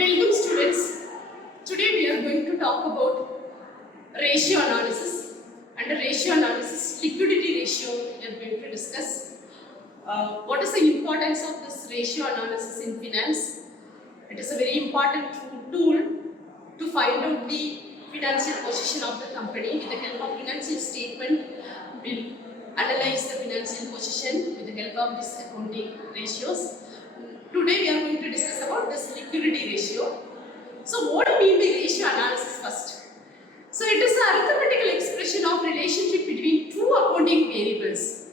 Welcome students. Today we are going to talk about ratio analysis. Under ratio analysis, liquidity ratio we are going to discuss. What is the importance of this ratio analysis in finance? It is a very important tool to find out the financial position of the company. With the help of financial statement, we'll analyze the financial position with the help of these accounting ratios. Today we are going to discuss about this liquidity ratio. So what do we mean by ratio analysis first? So it is an arithmetical expression of relationship between two accounting variables.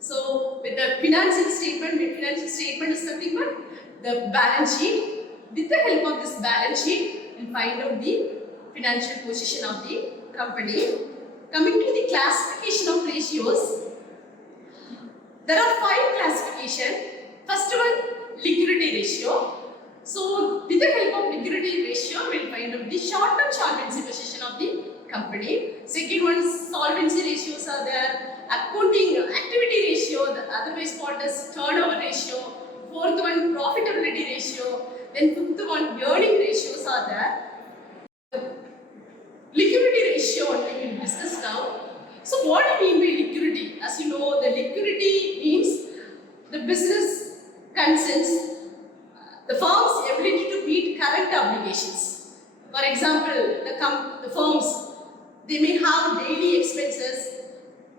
So with the financial statement is nothing but the balance sheet. With the help of this balance sheet, we'll find out the financial position of the company. Coming to the classification of ratios, there are 5 classifications. First one, liquidity ratio. So with the help of liquidity ratio, we'll find out the short-term solvency position of the company. Second one, solvency ratios are there. Accounting activity ratio, otherwise called as turnover ratio. Fourth one, profitability ratio. Then fifth one, earning ratios are there. Liquidity ratio only we will discuss now. So what do we mean by liquidity? As you know, the liquidity means the business consents the firm's ability to meet current obligations. For example, the firms, they may have daily expenses,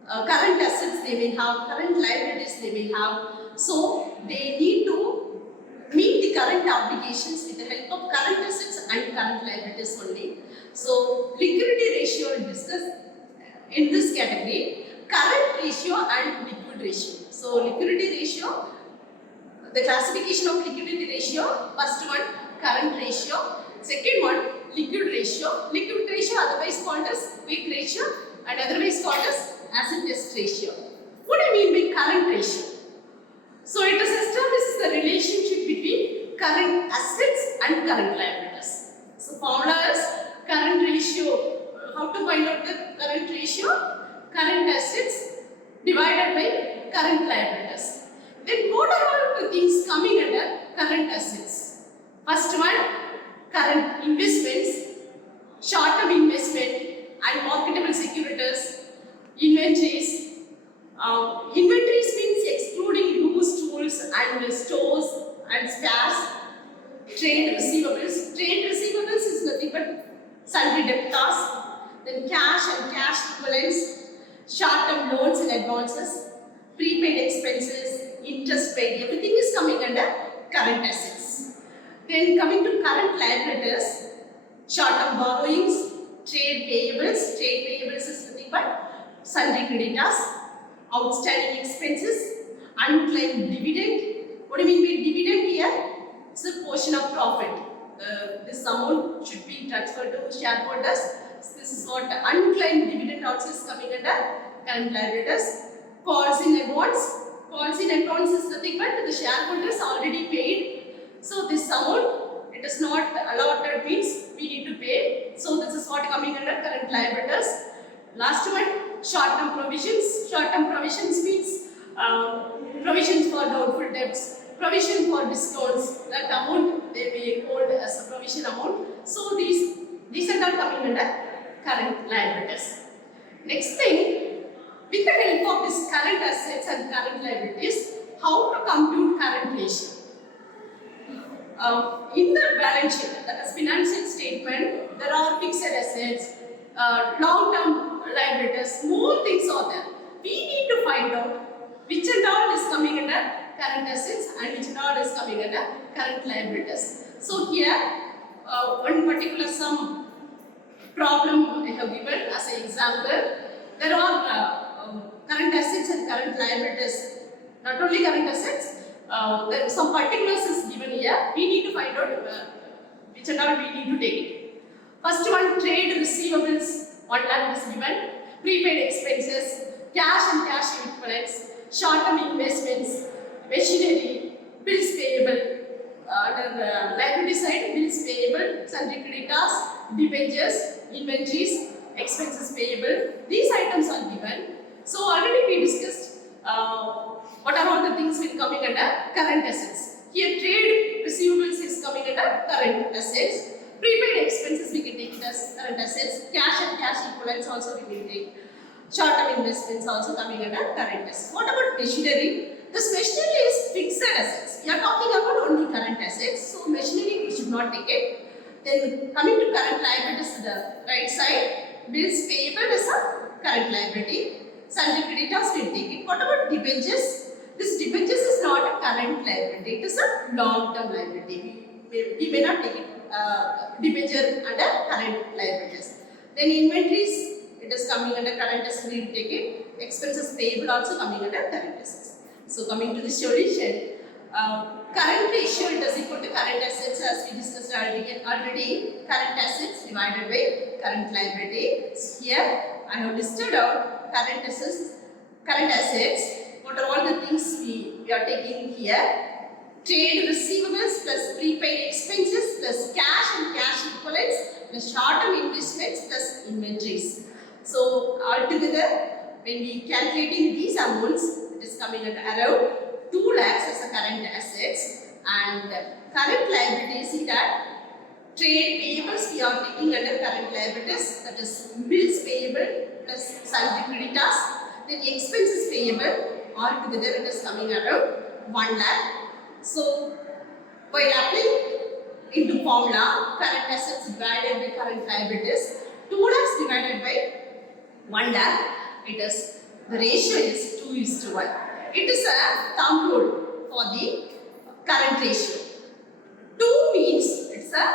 current assets they may have, current liabilities they may have. So they need to meet the current obligations with the help of current assets and current liabilities only. So liquidity ratio will discuss in this category, current ratio and liquid ratio. So liquidity ratio, the classification of liquidity ratio, first one current ratio, second one liquid ratio. Liquid ratio otherwise called as quick ratio and otherwise called as acid test ratio. What do you mean by current ratio? So it is establishes the relationship between current assets and current liabilities. So formula is current ratio. How to find out the current ratio? Current assets divided by current liabilities. Then what are all the things coming under current assets? First one, current investments, short-term investment and marketable securities, inventories. Inventories means excluding used tools and stores and spares. Trade receivables. Trade receivables is nothing but sundry debtors. Then cash and cash equivalents, short-term loans and advances, prepaid expenses, interest paid, everything is coming under current assets. Then coming to current liabilities, short-term borrowings, trade payables. Trade payables is nothing but sundry creditors, outstanding expenses, unclaimed dividend. What do you mean by dividend here? It's a portion of profit. This amount should be transferred to shareholders. This is what unclaimed dividend also is coming under current liabilities. Calls in advance. Calls in advance is nothing but the shareholders already paid. So this amount, it is not allotted means we need to pay. So this is what coming under current liabilities. Last one, short-term provisions. Short-term provisions means provisions for doubtful debts, provision for discounts. That amount they may hold as a provision amount. So these are not coming under current liabilities. Next thing, with the help of this current assets and current liabilities, how to compute current ratio? In the balance sheet, that is financial statement, there are fixed assets, long-term liabilities, more things are there. We need to find out which and all is coming under current assets and which and all is coming under current liabilities. So here, one particular sum problem I have given as an example. There are current assets and current liabilities. Not only current assets, there are some particulars is given here. We need to find out which and all we need to take. First one, trade receivables, 1 lakh is given. Prepaid expenses, cash and cash equivalents, short-term investments, machinery, bills payable. Under the liability side, bills payable, sundry creditors, debentures, inventories, expenses payable. These items are given. So already we discussed what are all the things will coming under current assets. Here trade receivables is coming under current assets. Prepaid expenses we can take it as current assets. Cash and cash equivalents also we will take. Short-term investments also coming under current assets. What about machinery? This machinery is fixed assets. We are talking about only current assets. So machinery we should not take it. Then coming to current liabilities to the right side, bills payable is a current liability. Sundry creditors will take it. What about debentures? This debentures is not a current liability. It is a long-term liability. We may not take it debenture under current liabilities. Then inventories, it is coming under current assets. We will take it. Expenses payable also coming under current assets. So coming to the solution. Current ratio it is equal to current assets as we discussed already. Current assets divided by current liabilities. Here I have listed out current assets. What are all the things we are taking here? Trade receivables plus prepaid expenses plus cash and cash equivalents plus short-term investments plus inventories. So altogether, when we calculating these amounts, it is coming at around 2 lakhs as a current assets, and current liabilities. See that trade payables we are taking under current liabilities, that is bills payable plus sundry creditors. Then expenses payable, altogether it is coming around 1 lakh. So while applying into formula, current assets divided by current liabilities, 2 lakhs divided by 1 lakh, the ratio is 2:1. It is a thumb rule for the current ratio. 2 means it's a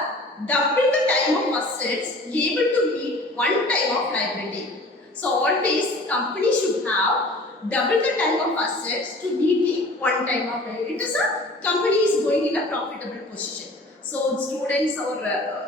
double the time of assets able to meet 1 time of liability. So always company should have double the time of assets to meet the 1 time of liability. It is a company is going in a profitable position. So students or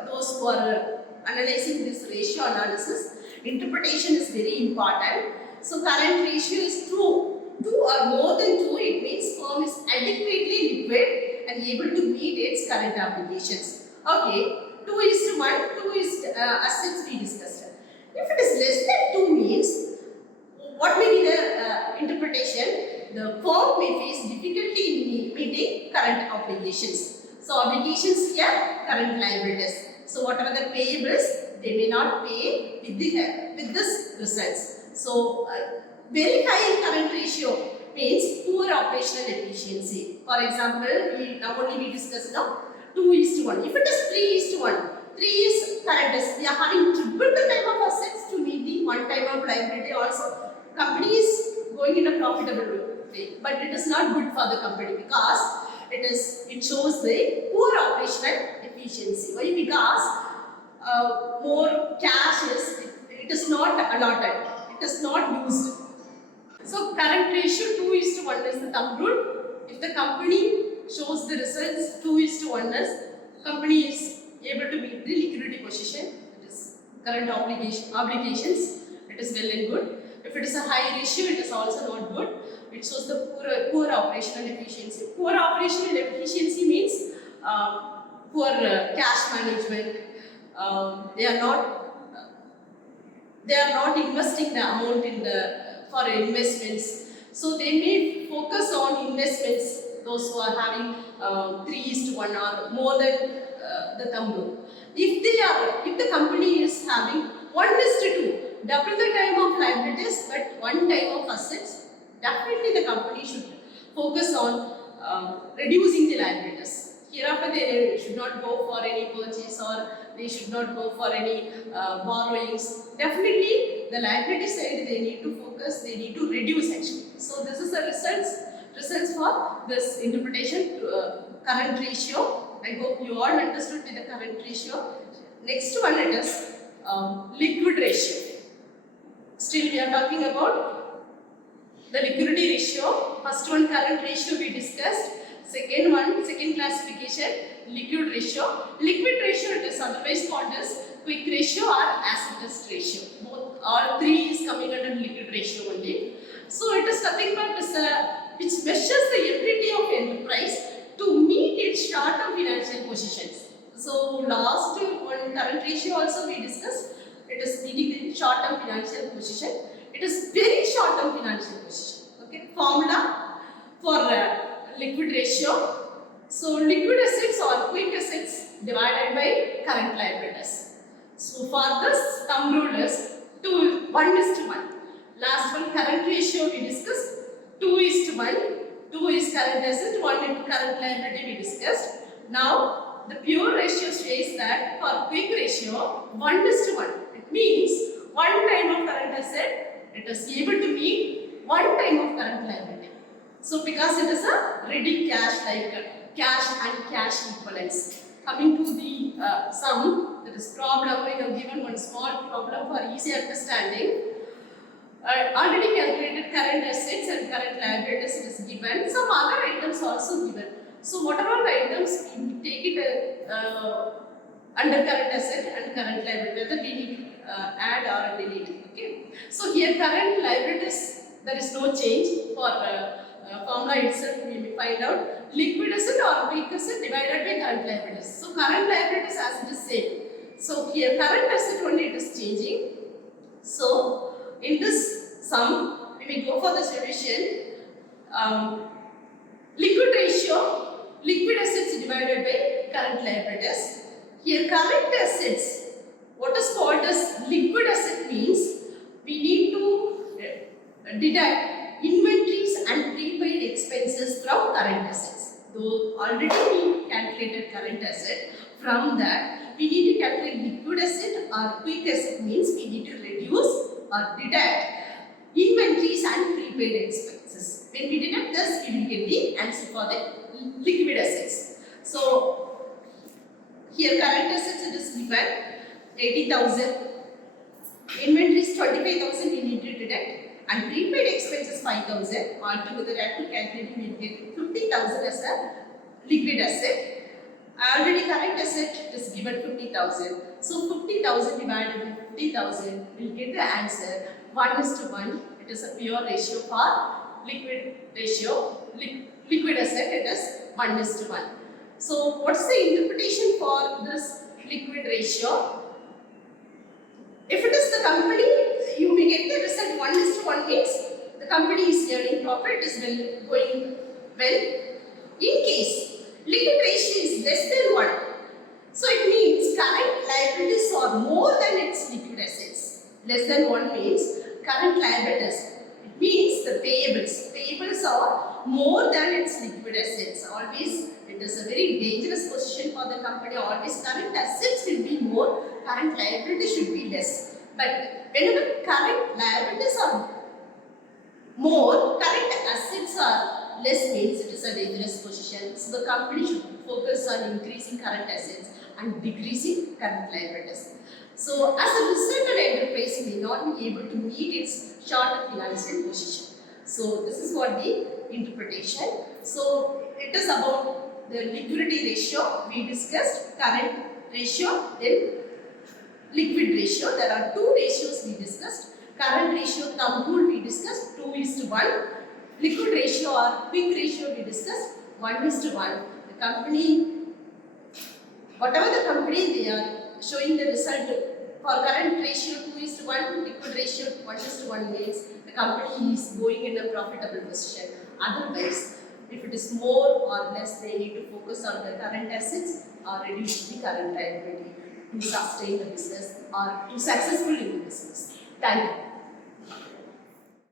those who are analyzing this ratio analysis, interpretation is very important. So current ratio is 2 or more than 2, it means firm is adequately liquid and able to meet its current obligations. Okay, 2:1, 2 is assets we discussed. If it is less than 2 means, what may be the interpretation? The firm may face difficulty in meeting current obligations. So obligations here, current liabilities. So whatever the payables, they may not pay with this results. So very high current ratio means poor operational efficiency. For example, we discussed now 2:1. If it is 3:1, 3 is current assets. We are having triple the time of assets to meet the 1 time of liability also. Company is going in a profitable way, but it is not good for the company because it shows the poor operational efficiency. Why? Because more cash it is not allotted, it is not used. So current ratio 2:1 is the thumb rule. If the company shows the results 2:1 is company is able to meet the liquidity position, it is current obligations, it is well and good. If it is a high ratio, it is also not good. It shows the poor operational efficiency. Poor operational efficiency means poor cash management. They are not investing the amount for investments. So they may focus on investments. Those who are having 3:1 or more than the thumb rule. If the company is having 1:2, double the time of liabilities but 1 time of assets, definitely the company should focus on reducing the liabilities. Hereafter they should not go for any purchase or they should not go for any borrowings. Definitely the liability side they need to focus, they need to reduce actually. So this is the results for this interpretation current ratio. I hope you all understood with the current ratio. Next one it is liquid ratio. Still we are talking about the liquidity ratio. First one current ratio we discussed. Second classification, liquid ratio. Liquid ratio it is otherwise called as quick ratio or asset ratio. All three is coming under liquid ratio only. So it is nothing but which measures the ability of enterprise to meet its short-term financial positions. So last one current ratio also we discussed. It is meeting the short-term financial position. It is very short-term financial position. Okay. Formula for liquid ratio. So liquid assets or quick assets divided by current liabilities. So for this, thumb rule is 1:1. Last one, current ratio we discussed 2:1. 2 is current asset, 1 into current liability we discussed. Now the pure ratio says that for quick ratio 1:1. It means 1 time of current asset, it is able to meet 1 time of current liability. So because it is a ready cash, like cash and cash equivalents. Coming to the sum, that is problem, we have given one small problem for easy understanding. Already calculated current assets and current liabilities is given. Some other items also given. So whatever the items, we take it under current asset and current liability, whether we need to add or delete. Okay. So here current liabilities, there is no change. For formula itself we will find out liquid asset or quick asset divided by current liabilities. So current liabilities as it is same. So here current asset only it is changing. So in this sum, we will go for the solution. Liquid ratio, liquid assets divided by current liabilities. Here current assets, what is called as liquid asset means we need to deduct inventories and prepaid expenses from current assets. Though already we calculated current asset, from that we need to calculate liquid asset or quick asset means we need to reduce or deduct inventories and prepaid expenses. When we deduct this, we will get the answer for the liquid assets. So here current assets it is given 80,000, inventories 25,000 we need to deduct, and prepaid expenses 5,000. Altogether after calculating we will get 50,000 as a liquid asset. Already current asset is given 50,000. So 50,000 divided by 50,000 will get the answer 1:1. It is a pure ratio for liquid ratio. Liquid asset it is 1:1. So what's the interpretation for this liquid ratio? If it is the company, you may get the result 1:1 means the company is earning profit, it is going well. In case liquid ratio is less than 1, so it means current liabilities are more than its liquid assets. Less than 1 means current liabilities. It means the payables. Payables are more than its liquid assets. Always it is a very dangerous position for the company. Always current assets will be more, current liabilities should be less. But whenever current liabilities are more, current assets are less means it is a dangerous position. So the company should focus on increasing current assets and decreasing current liabilities. So as a result, an enterprise may not be able to meet its short financial position. So this is what the interpretation. So it is about the liquidity ratio. We discussed current ratio, then liquid ratio. There are two ratios we discussed. Current ratio, thumb rule we discussed 2:1. Liquid ratio or quick ratio we discussed 1:1. The company, whatever the company, they are showing the result for current ratio 2:1, liquid ratio 1:1 means the company is going in a profitable position. Otherwise, if it is more or less, they need to focus on the current assets or reduce the current liability to sustain the business or to successful in the business. Thank you.